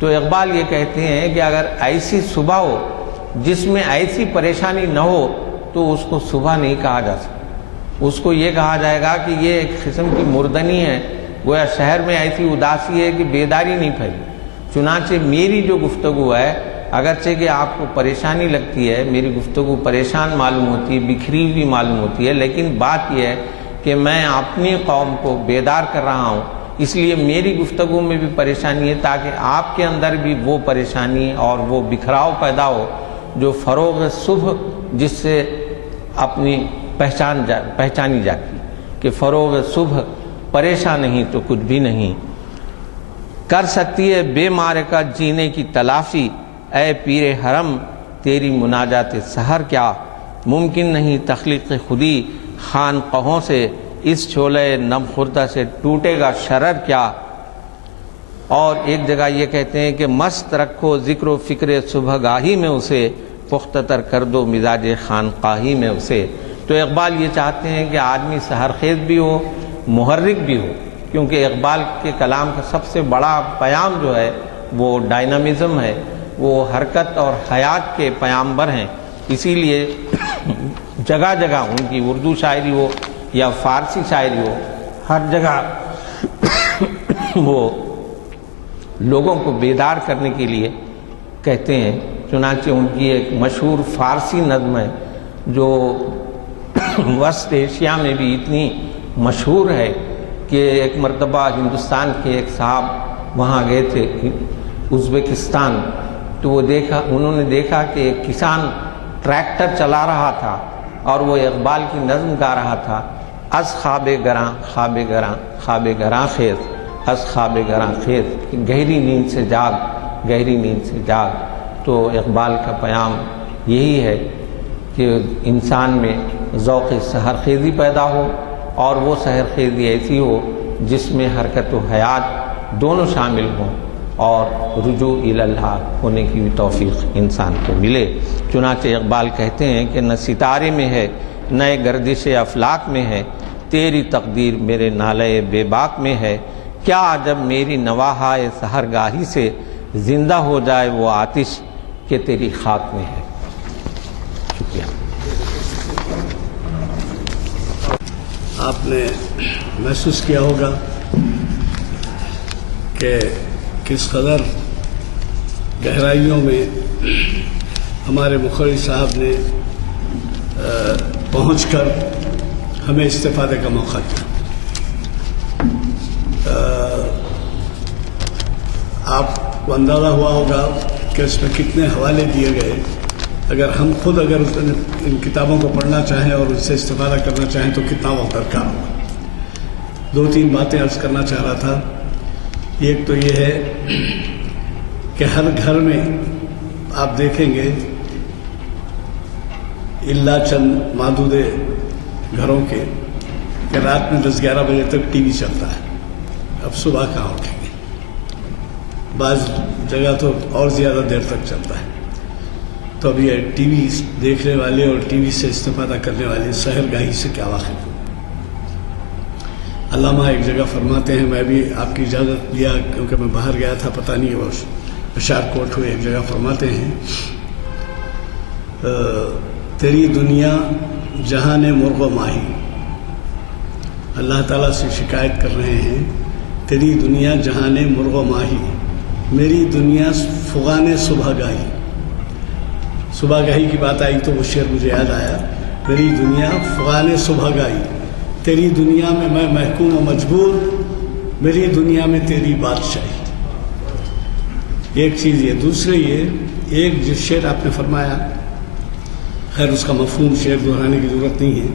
تو اقبال یہ کہتے ہیں کہ اگر ایسی صبح ہو جس میں ایسی پریشانی نہ ہو تو اس کو صبح نہیں کہا جا سکتا، اس کو یہ کہا جائے گا کہ یہ ایک قسم کی مردنی ہے. گویا شہر میں ایسی اداسی ہے کہ بیداری نہیں پھیلی. چنانچہ میری جو گفتگو ہے، اگرچہ کہ آپ کو پریشانی لگتی ہے، میری گفتگو پریشان معلوم ہوتی ہے، بکھری ہوئی معلوم ہوتی ہے، لیکن بات یہ ہے کہ میں اپنی قوم کو بیدار کر رہا ہوں، اس لیے میری گفتگو میں بھی پریشانی ہے تاکہ آپ کے اندر بھی وہ پریشانی اور وہ بکھراؤ پیدا ہو جو فروغ صبح جس سے اپنی پہچانی جاتی کہ فروغ صبح پریشان نہیں تو کچھ بھی نہیں. کر سکتی ہے بے معرکت جینے کی تلافی، اے پیر حرم تیری مناجات سحر کیا، ممکن نہیں تخلیق خودی خانقہوں سے، اس چھولے نم خوردہ سے ٹوٹے گا شرر کیا. اور ایک جگہ یہ کہتے ہیں کہ مست رکھو ذکر و فکر صبح گاہی میں اسے، پختہ تر کر دو مزاج خانقاہی میں اسے. تو اقبال یہ چاہتے ہیں کہ آدمی سحر خیز بھی ہو، محرک بھی ہو، کیونکہ اقبال کے کلام کا سب سے بڑا پیام جو ہے وہ ڈائنامزم ہے، وہ حرکت اور حیات کے پیامبر ہیں. اسی لیے جگہ جگہ ان کی اردو شاعری ہو یا فارسی شاعری ہو، ہر جگہ وہ لوگوں کو بیدار کرنے کے لیے کہتے ہیں. چنانچہ ان کی ایک مشہور فارسی نظم ہے جو وسط ایشیا میں بھی اتنی مشہور ہے کہ ایک مرتبہ ہندوستان کے ایک صاحب وہاں گئے تھے ازبکستان، تو وہ انہوں نے دیکھا کہ ایک کسان ٹریکٹر چلا رہا تھا اور وہ اقبال کی نظم گا رہا تھا، از خواب گراں خواب گراں خواب گراں خیز، از خواب گراں خیز، گہری نیند سے جاگ گہری نیند سے جاگ. تو اقبال کا پیام یہی ہے کہ انسان میں ذوق سحر خیزی پیدا ہو، اور وہ سحر خیزی ایسی ہو جس میں حرکت و حیات دونوں شامل ہوں اور رجوع الی اللہ ہونے کی بھی توفیق انسان کو ملے. چنانچہ اقبال کہتے ہیں کہ نہ ستارے میں ہے نئے گردش افلاک میں ہے، تیری تقدیر میرے نالے بے باک میں ہے، کیا عجب میری نواحۂ سحر گاہی سے زندہ ہو جائے وہ آتش کہ تیری خاک میں ہے. شکریہ. آپ نے محسوس کیا ہوگا کہ کس قدر گہرائیوں میں ہمارے مقرری صاحب نے پہنچ کر ہمیں استفادے کا موقع دیا. آپ کو اندازہ ہوا ہوگا کہ اس میں کتنے حوالے دیے گئے. اگر ان کتابوں کو پڑھنا چاہیں اور ان سے استفادہ کرنا چاہیں تو کتنا وقت درکار ہوگا. 2-3 باتیں عرض کرنا چاہ رہا تھا. ایک تو یہ ہے کہ ہر گھر میں آپ دیکھیں گے الا چند محدود گھروں کے کہ رات میں 10-11 بجے تک ٹی وی چلتا ہے. اب صبح کہاں اٹھیں گے؟ بعض جگہ تو اور زیادہ دیر تک چلتا ہے. تو اب یہ ٹی وی دیکھنے والے اور ٹی وی سے استفادہ کرنے والے سحر گاہی سے کیا واقف ہو. علامہ ایک جگہ فرماتے ہیں, میں بھی آپ کی اجازت لیا کیونکہ میں باہر گیا تھا, پتہ نہیں وہ اشار کوٹ ہوئے, ایک جگہ فرماتے ہیں تیری دنیا جہان مرغ و ماہی. اللہ تعالیٰ سے شکایت کر رہے ہیں, تیری دنیا جہان مرغ و ماہی, میری دنیا فغان صبح گاہی. صبح گاہی کی بات آئی تو وہ شعر مجھے یاد آیا, میری دنیا فغان صبح گاہی, تیری دنیا میں میں محکوم و مجبور, میری دنیا میں تیری بادشاہی. ایک چیز یہ. دوسرے یہ ایک جس شعر آپ نے فرمایا, خیر اس کا مفہوم شعر دہرانے کی ضرورت نہیں ہے,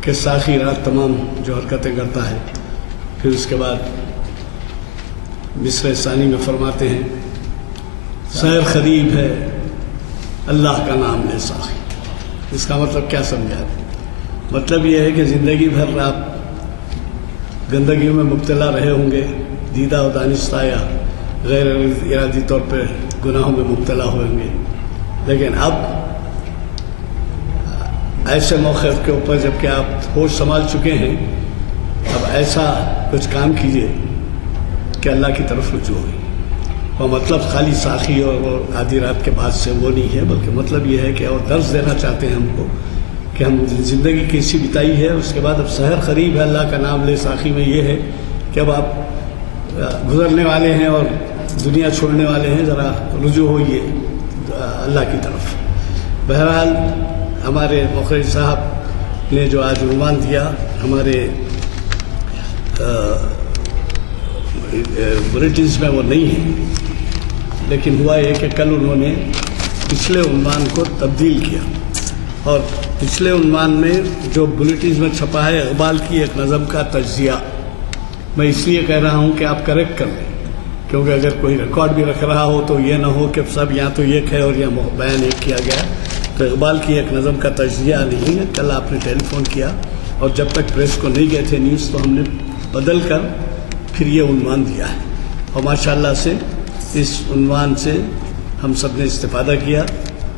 کہ ساخی رات تمام جو حرکتیں کرتا ہے. پھر اس کے بعد مصرع ثانی میں فرماتے ہیں سحر قریب ہے اللہ کا نام لے ساخی. اس کا مطلب کیا سمجھا؟ مطلب یہ ہے کہ زندگی بھر آپ گندگیوں میں مبتلا رہے ہوں گے, دیدہ و دانستہ یا غیر ارادی طور پہ گناہوں میں مبتلا ہوئیں گے, لیکن اب ایسے موقع کے اوپر جب کہ آپ ہوش سنبھال چکے ہیں, اب ایسا کچھ کام کیجئے کہ اللہ کی طرف رجوع ہوئی. اور مطلب خالی ساخی اور آدھی رات کے بعد سے وہ نہیں ہے, بلکہ مطلب یہ ہے کہ اور درس دینا چاہتے ہیں ہم کو کہ ہم زندگی کیسی بتائی ہے. اس کے بعد اب سحر قریب ہے اللہ کا نام لے ساخی میں یہ ہے کہ اب آپ گزرنے والے ہیں اور دنیا چھوڑنے والے ہیں, ذرا رجوع ہوئیے اللہ کی طرف. بہرحال ہمارے مخرج صاحب نے جو آج عنوان دیا, ہمارے بلیٹنز میں وہ نہیں ہے, لیکن ہوا یہ کہ کل انہوں نے پچھلے عنوان کو تبدیل کیا, اور پچھلے عنوان میں جو بلیٹنز میں چھپا ہے اقبال کی ایک نظم کا تجزیہ. میں اس لیے کہہ رہا ہوں کہ آپ کریکٹ کر لیں, کیونکہ اگر کوئی ریکارڈ بھی رکھ رہا ہو تو یہ نہ ہو کہ سب یہاں تو یہ ہے اور یہاں بیان ایک کیا گیا. تو اقبال کی ایک نظم کا تجزیہ نہیں ہے. کل آپ نے ٹیلی فون کیا اور جب تک پریس کو نہیں گئے تھے نیوز, تو ہم نے بدل کر پھر یہ عنوان دیا ہے, اور ماشاءاللہ سے اس عنوان سے ہم سب نے استفادہ کیا,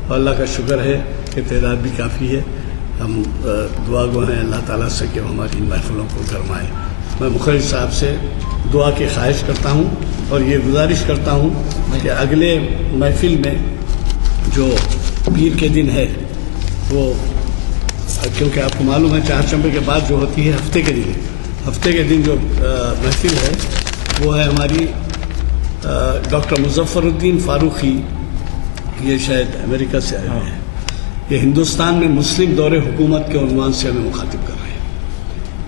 اور اللہ کا شکر ہے کہ تعداد بھی کافی ہے. ہم دعا گو ہیں اللہ تعالیٰ سے کہ وہ ہماری ان محفلوں کو گرمائے. میں مخرج صاحب سے دعا کی خواہش کرتا ہوں اور یہ گزارش کرتا ہوں کہ اگلے محفل میں جو پیر کے دن ہے, وہ کیونکہ آپ کو معلوم ہے چہارشنبے کے بعد جو ہوتی ہے ہفتے کے دن, ہفتے کے دن جو محفل ہے وہ ہے ہماری ڈاکٹر مظفر الدین فاروقی, یہ شاید امریکہ سے آئے ہیں, یہ ہندوستان میں مسلم دور حکومت کے عنوان سے ہمیں مخاطب کر رہے ہیں.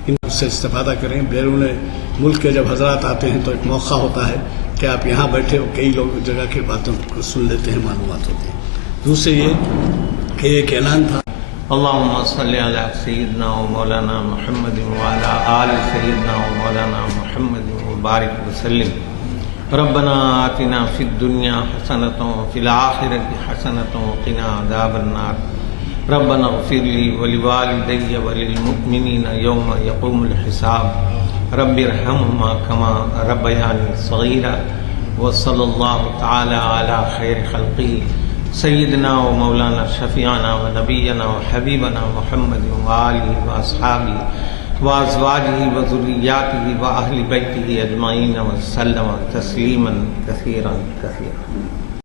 ان سے استفادہ کریں. بیرون ملک کے جب حضرات آتے ہیں تو ایک موقع ہوتا ہے کہ آپ یہاں بیٹھے ہو, کئی لوگ جگہ کی باتوں کو سن لیتے ہیں, معلومات ہوتی ہیں. دوسرے یہ کہ ایک اعلان تھا, اللهم صل على سيدنا ومولانا محمد وعلى آل سيدنا ومولانا محمد وبارك وسلم. ربنا آتنا في الدنيا حسنة وفي الآخرة حسنة وقنا عذاب النار. ربنا اغفر لي ولوالدي وللمؤمنين يوم يقوم الحساب. رب ارحمهما كما ربياني صغيرا. وصلى الله تعالى على خير خلقه سیدنا و مولانا شفیعنا و نبینا و حبیبنا محمد و آلہ و اصحابہ و ازواجہ و ذریاتہ و اہل بیتہ اجمعین و سلم تسلیما کثیرا کثیرا.